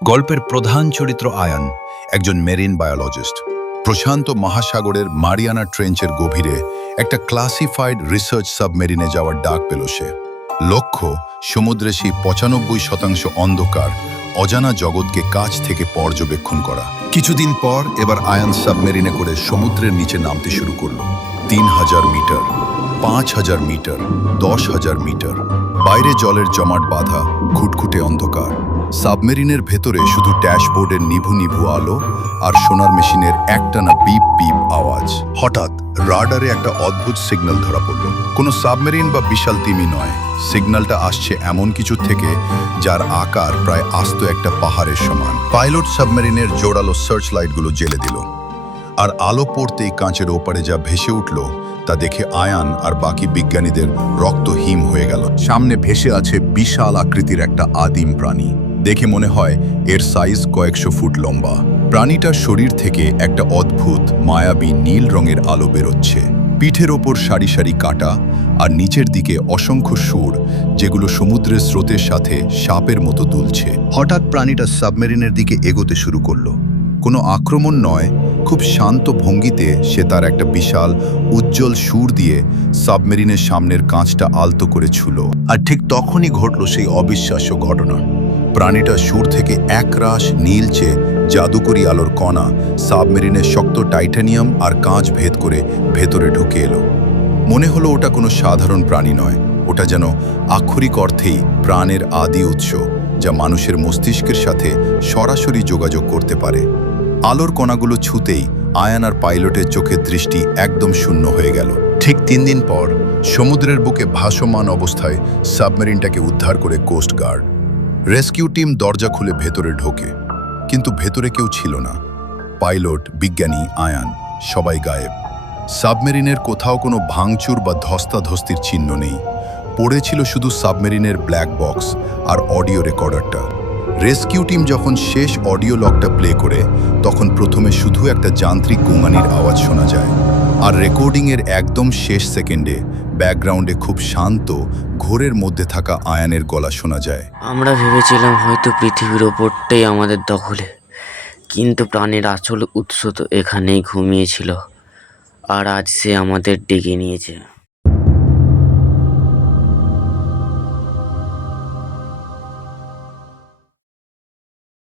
গল্পের প্রধান চরিত্র আয়ান একজন মেরিন বায়োলজিস্ট। প্রশান্ত মহাসাগরের মারিয়ানা ট্রেঞ্চের গভীরে একটা ক্লাসিফাইড রিসার্চ সাবমেরিনে যাওয়ার ডাক পেল সে। লক্ষ্য সমুদ্রে সেই ৯৫% অন্ধকার অজানা জগৎকে কাছ থেকে পর্যবেক্ষণ করা। কিছুদিন পর এবার আয়ান সাবমেরিনে করে সমুদ্রের নিচে নামতে শুরু করল। ৩,০০০ মিটার, ৫,০০০ মিটার, ১০,০০০ মিটার। বাইরে জলের জমাট বাঁধা ঘুটঘুটে অন্ধকার। সাবমেরিনের ভেতরে শুধু ড্যাশবোর্ডের নিভু নিভু আলো আর সোনার মেশিনের একটানা বিপ বিপ আওয়াজ। হঠাৎ রাডারে একটা অদ্ভুত সিগন্যাল ধরা পড়ল। কোনো সাবমেরিন বা বিশাল তিমি নয়, সিগন্যালটা আসছে এমন কিছু থেকে যার আকার প্রায় আস্ত একটা পাহাড়ের সমান। পাইলট সাবমেরিনের জোরালো সার্চ লাইটগুলো জ্বেলে দিল, আর আলো পড়তেই কাঁচের ওপারে যা ভেসে উঠল তা দেখে আয়ান আর বাকি বিজ্ঞানীদের রক্ত হিম হয়ে গেল। সামনে ভেসে আছে বিশাল আকৃতির একটা আদিম প্রাণী। দেখে মনে হয় এর সাইজ কয়েকশো ফুট লম্বা। প্রাণীটার শরীর থেকে একটা অদ্ভুত মায়াবী নীল রঙের আলো বেরোচ্ছে। পিঠের ওপর সারি সারি কাঁটা আর নিচের দিকে অসংখ্য সুর, যেগুলো সমুদ্রের স্রোতের সাথে সাপের মতো দুলছে। হঠাৎ প্রাণীটা সাবমেরিনের দিকে এগোতে শুরু করলো। কোনো আক্রমণ নয়, খুব শান্ত ভঙ্গিতে সে তার একটা বিশাল উজ্জ্বল সুর দিয়ে সাবমেরিনের সামনের কাঁচটা আলতো করে ছুঁলো। আর ঠিক তখনই ঘটল সেই অবিশ্বাস্য ঘটনা। প্রাণীটা সুর থেকে একরাশ নীলচে জাদুকরি আলোর কণা সাবমেরিনের শক্ত টাইটানিয়াম আর কাঁচ ভেদ করে ভেতরে ঢুকে এলো। মনে হলো ওটা কোনো সাধারণ প্রাণী নয়, ওটা যেন আক্ষরিক অর্থেই প্রাণের আদি উৎস, যা মানুষের মস্তিষ্কের সাথে সরাসরি যোগাযোগ করতে পারে। আলোর কণাগুলো ছুঁতেই আয়ান আর পাইলটের চোখের দৃষ্টি একদম শূন্য হয়ে গেল। ঠিক ৩ দিন পর সমুদ্রের বুকে ভাসমান অবস্থায় সাবমেরিনটাকে উদ্ধার করে কোস্ট গার্ড। রেস্কিউ টিম দরজা খুলে ভেতরে ঢোকে, কিন্তু ভেতরে কেউ ছিল না। পাইলট, বিজ্ঞানী, আয়ান সবাই গায়েব। সাবমেরিনের কোথাও কোনো ভাঙচুর বা ধস্তাধস্তির চিহ্ন নেই। পড়েছিল শুধু সাবমেরিনের ব্ল্যাক বক্স আর অডিও রেকর্ডারটা। রেস্কিউ টিম যখন শেষ অডিও লগটা প্লে করে, তখন প্রথমে শুধু একটা যান্ত্রিক গোঙানির আওয়াজ শোনা যায়, আর রেকর্ডিংয়ের একদম শেষ সেকেন্ডে ব্যাকগ্রাউন্ডে খুব শান্ত ঘোরের মধ্যে থাকা আয়ানের গলা শোনা যায়। আমরা ভেবেছিলাম হয়তো পৃথিবীর ওপরটাই আমাদের দখলে, কিন্তু প্রাণের আসল উৎস তো এখানেই ঘুমিয়েছিল, আর আজ সে আমাদের ডেকে নিয়েছে।